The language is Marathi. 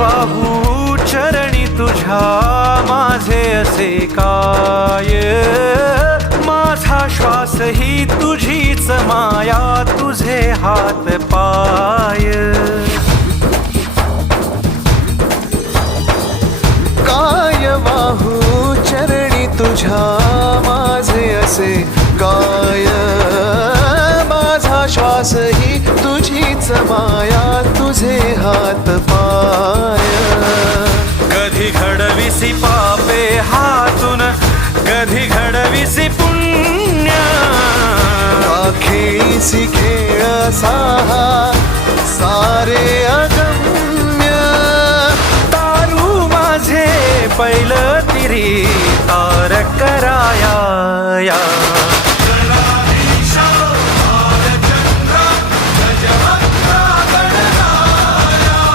वाहू चरणी तुझ्या माझे असे काय, माझा श्वास ही तुझीच माया, तुझे हात पाय. काय वाहू चरणी तुझ्या माझे असे काय, माझा श्वास ही तुझीच माया, तुझे हात पाय. कधी घडविसी पापे हातून, कधी घडविसी पुण्य, खेळीसी खेळ साहा सारे अगम्य. तारू माझे पैल